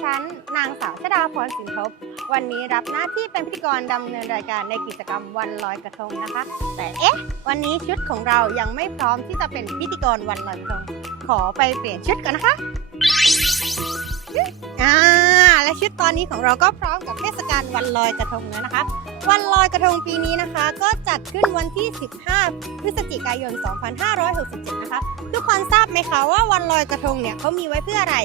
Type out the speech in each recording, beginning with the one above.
ฉัน นางสาวชดาพรสินทบ วันนี้รับหน้าที่เป็นพิธีกรดำเนินรายการในกิจกรรมวันลอยกระทงนะคะ แต่เอ๊ะ วันนี้ชุดของเรายังไม่พร้อมที่จะเป็นพิธีกรวันลอยกระทง ขอไปเปลี่ยนชุดก่อนนะคะอ่าและชุดตอนนี้ของเราก็พร้อมกับเทศกาลวันลอยกระทงแล้วนะคะวันลอยกระทงปีนี้นะคะ ก็จัดขึ้นวันที่ 15 พฤศจิกายน 2567 นะคะ ทุกคนทราบไหมคะว่าวันลอยกระทงเนี่ยเขามีไว้เพื่ออะไร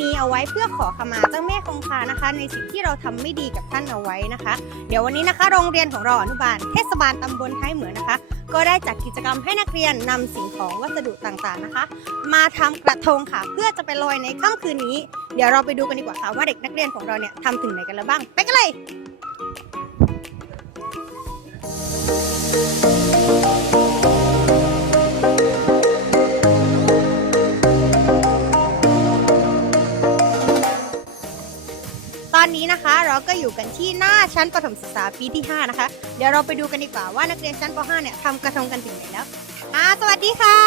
มีเอาไว้เพื่อขอขมาเจ้าแม่คงคานะคะ ในสิ่งที่เราทำไม่ดีกับท่านเอาไว้นะคะ เดี๋ยววันนี้นะคะ โรงเรียนของเราอนุบาลเทศบาลตำบลท้ายเหมืองนะคะ ก็ได้จัดกิจกรรมให้นักเรียนนำสิ่งของวัสดุต่างๆนะคะ มาทำกระทงค่ะ เพื่อจะไปลอยในค่ำคืนนี้ เดี๋ยวเราไปดูกันดีกว่าค่ะว่าเด็กนักเรียนของเราเนี่ยทำถึงไหนกันแล้วบ้าง ไปกันเลยต อนนี้นะคะ เราก็อยู่กันที่หน้าชั้นประถมศึกษาปีที่ 5 นะคะ เดี๋ยวเราไปดูกันดีกว่าว่านักเรียนชั้นป .5 เนี่ยทำกระทงกันถึงไหนแล้วอ่าสวัสดีค่ะ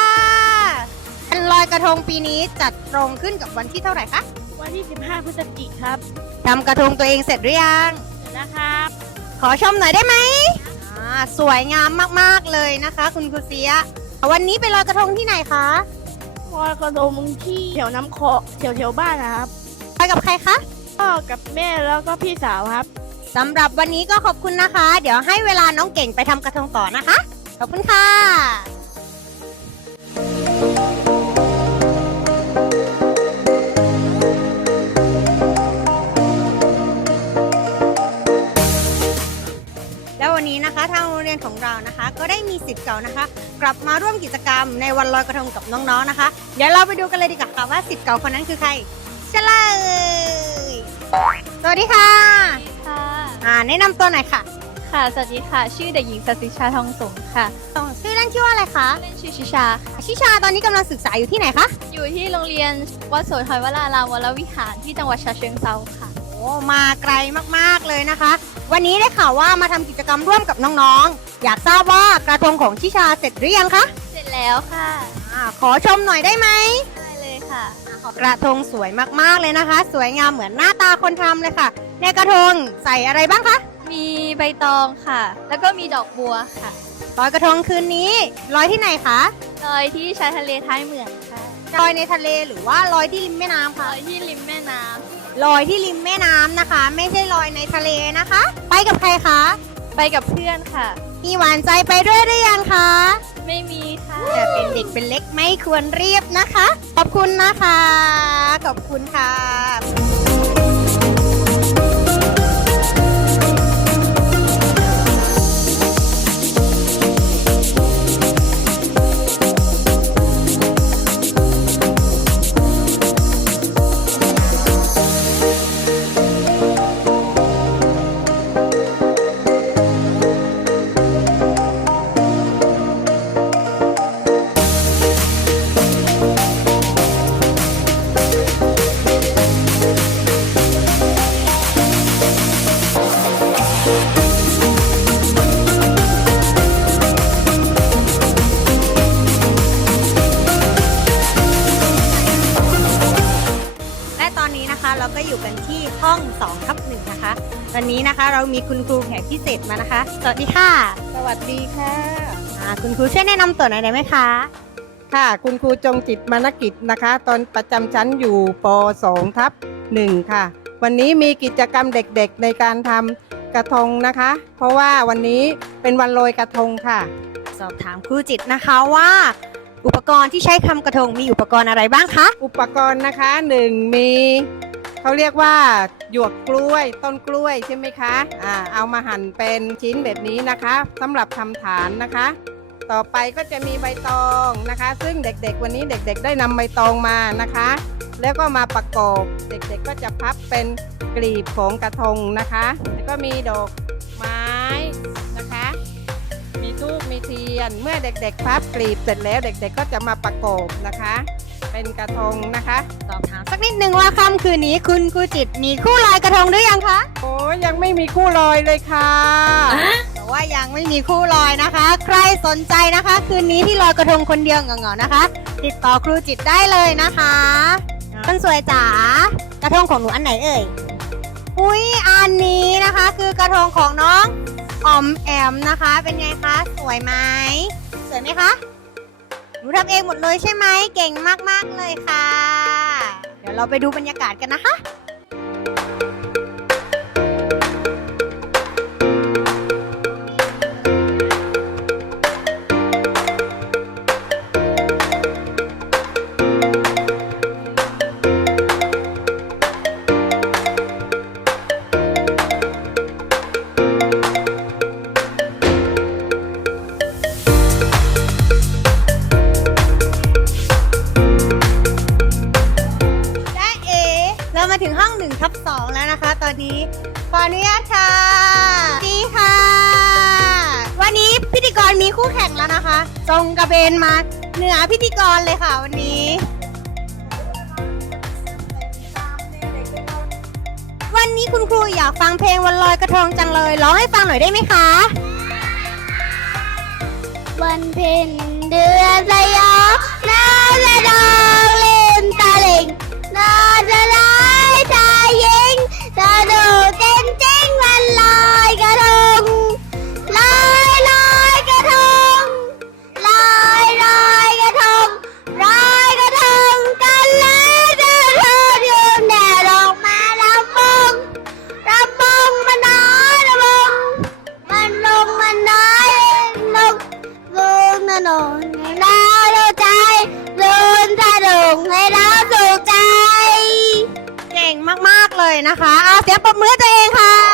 วันลอยกระทงปีนี้จัดตรงขึ้นกับวันที่เท่าไหร่คะวันที่ 15 พฤศจิกครับทำกระทงตัวเองเสร็จหรือยัง เสร็จแล้วครับ ขอชมหน่อยได้ไหมอ่าสวยงามมากๆเลยนะคะ คุณครูเสียวันนี้ไปลอยกระทงที่ไหนคะลอยกระทงที่แถวน้ำเคาะแถวแถวๆบ้านนะครับ ไปกับใครคะ พ่อกับแม่แล้วก็พี่สาวครับ สำหรับวันนี้ก็ขอบคุณนะคะ เดี๋ยวให้เวลาน้องเก่งไปทำกระทงต่อนะคะ ขอบคุณค่ะ แล้ววันนี้นะคะทางโรงเรียนของเรานะคะ ก็ได้มีสิทธิ์เก่านะคะ กลับมาร่วมกิจกรรมในวันลอยกระทงกับน้องๆนะคะ เดี๋ยวเราไปดูกันเลยดีกว่าค่ะว่าสิทธิ์เก่าคนนั้นคือใครเฉลย สวัสดีค่ะค่ะอ่าแนะนำตัวหน่อยค่ะค่ะ สวัสดีค่ะ ชื่อเด็กหญิงสศิชาทองสงค่ะต่อชื่อเล่นชื่อว่าอะไรคะเล่นชื่อชิชาค่ะ ชิชาตอนนี้กำลังศึกษาอยู่ที่ไหนคะอยู่ที่โรงเรียนวัดโสธรวรารามวรวิหารที่จังหวัดฉะเชิงเทราค่ะ โอ้มาไกลมากๆเลยนะคะ วันนี้ได้ข่าวว่ามาทำกิจกรรมร่วมกับน้องๆ อยากทราบว่ากระทงของชิชาเสร็จหรือยังคะเสร็จแล้วค่ะ อ่าขอชมหน่อยได้ไหมได้เลยค่ะ กระทงสวยมากๆเลยนะคะ สวยงามเหมือนหน้าตาคนทำเลยค่ะ ในกระทงใส่อะไรบ้างคะมีใบตองค่ะ แล้วก็มีดอกบัวค่ะลอยกระทงคืนนี้ลอยที่ไหนคะลอยที่ชายทะเลท้ายเหมืองค่ะลอยในทะเลหรือว่าลอยที่ริมแม่น้ำลคะอยที่ริมแม่น้ลอยที่ริมแม่น้ำนะคะ ไม่ใช่ลอยในทะเลนะคะ ไปกับใครคะำไปกับเพื่อนค่ะ มีหวานใจไปด้วยหรือยังคะ ไม่มีค่ะแต่เป็นเด็กเป็นเล็กไม่ควรรีบนะคะ ขอบคุณนะคะ ขอบคุณค่ะ และตอนนี้นะคะเราก็อยู่กันที่ห้อง2ทับหนึ่งนะคะวันนี้นะคะเรามีคุณครูแขกพิเศษมานะคะ สวัสดีค่ะสวัสดีค่ะ อ่าคุณครูช่วยแนะนำตัวหน่อยได้ไหมคะค่ะ คุณครูจงจิตมานกิจนะคะ ตอนประจำชั้นอยู่ป .2 ทับ1ค่ะ วันนี้มีกิจกรรมเด็กๆในการทำ กระทงนะคะ เพราะว่าวันนี้เป็นวันลอยกระทงค่ะ สอบถามครูจิตนะคะว่า อุปกรณ์ที่ใช้ทำกระทงมีอุปกรณ์อะไรบ้างคะ อุปกรณ์นะคะหนึ่งมีเขาเรียกว่าหยวกกล้วยต้นกล้วยใช่ไหมคะอ่าเอามาหั่นเป็นชิ้นแบบนี้นะคะสำหรับทำฐานนะคะ ต่อไปก็จะมีใบตองนะคะ ซึ่งเด็กๆ วันนี้เด็ก ๆ ได้นำใบตองมานะคะ แล้วก็มาประกอบเด็กๆก็จะพับเป็นกลีบของกระทงนะคะ แล้วก็มีดอกไม้นะคะ มีทูบมีเทียน เมื่อเด็กๆ พับกลีบเสร็จแล้วเด็กๆ ก็จะมาประกอบนะคะ เป็นกระทงนะคะสอบถามสักนิดนึงว่าค่ำคืนนี้คุณครูจิตมีคู่ลอยกระทงหรือยังคะโอ้ยยังไม่มีคู่ลอยเลยค่ะแต่ว่ายังไม่มีคู่ลอยนะคะ ใครสนใจนะคะ คืนนี้ที่ลอยกระทงคนเดียวเหงาๆนะคะ ติดต่อครูจิตได้เลยนะคะ คนสวยจ๋ากระทงของหนูอันไหนเอ่ย อุ้ยอันนี้นะคะคือกระทงของน้องออมแอมนะคะ เป็นไงคะสวยไหมสวยไหมคะหนูทำเองหมดเลยใช่ไหมเก่งมากๆเลยค่ะ เดี๋ยวเราไปดูบรรยากาศกันนะคะ ทรงกระเบนมาเหนือพิธีกรเลยค่ะวันนี้ วันนี้คุณครูอยากฟังเพลงวันลอยกระทงจังเลยร้องให้ฟังหน่อยได้ไหมคะวันเพ็ญเดือนสยองนาจะดอ นะคะเอาเสียงปรบมือตัวเองค่ะ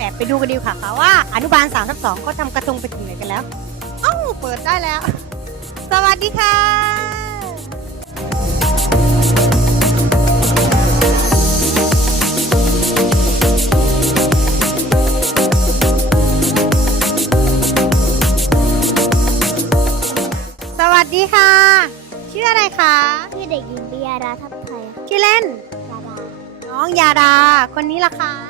แอบไปดูกันดีกว่าค่ะว่าอนุบาล3ทับ2เขาทำกระทงไปถึงไหนกันแล้วเอ้าเปิดได้แล้ว สวัสดีค่ะ สวัสดีค่ะ ชื่ออะไรคะชื่อเด็กหญิงปิยาดาทัพไทยชื่อเล่น ดาดาน้องยาดา คนนี้ล่ะคะอันน้อง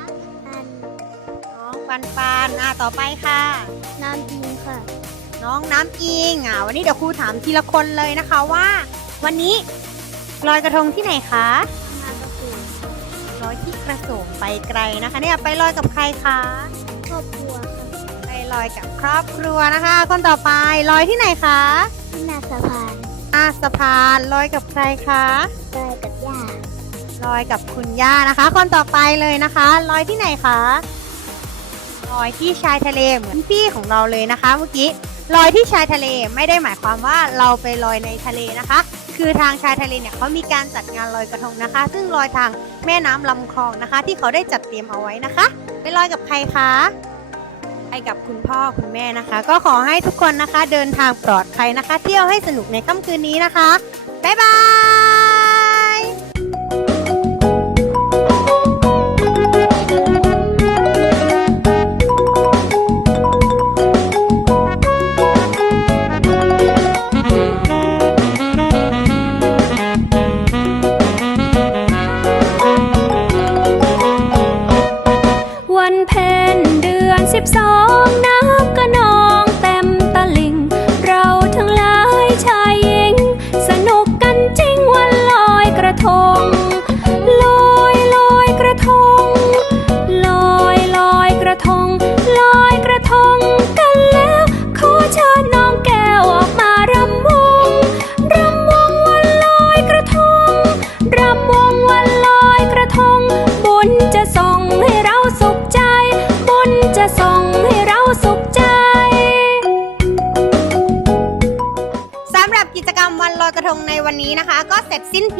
ปันปันอะต่อไปค่ะ น้ำจริงค่ะ น้องน้ำอิงอะวันนี้เดี๋ยวครูถามทีละคนเลยนะคะว่า วันนี้ลอยกระทงที่ไหนคะมากระปุกลอยที่กระโสมไปไกลนะคะ เนี่ยไปลอยกับใครคะครอบครัวค่ะไปลอยกับครอบครัวนะคะ คนต่อไปลอยที่ไหนคะที่หนาสะพานอาสะพานลอยกับใครคะเจอกับย่าลอยกับคุณย่านะคะ คนต่อไปเลยนะคะ ลอยที่ไหนคะ ลอยที่ชายทะเลเหมือนพี่ของเราเลยนะคะ เมื่อกี้ลอยที่ชายทะเลไม่ได้หมายความว่าเราไปลอยในทะเลนะคะ คือทางชายทะเลเนี่ยเขามีการจัดงานลอยกระทงนะคะ ซึ่งลอยทางแม่น้ำลำคลองนะคะ ที่เขาได้จัดเตรียมเอาไว้นะคะ ไปลอยกับใครคะไปกับคุณพ่อคุณแม่นะคะ ก็ขอให้ทุกคนนะคะเดินทางปลอดภัยนะคะ เที่ยวให้สนุกในค่ำคืนนี้นะคะบ๊ายบาย ส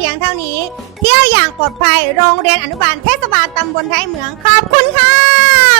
พียงเท่านี้ เที่ยวอย่างปลอดภัยโรงเรียนอนุบาลเทศบาลตำบลท้ายเหมืองขอบคุณค่ะ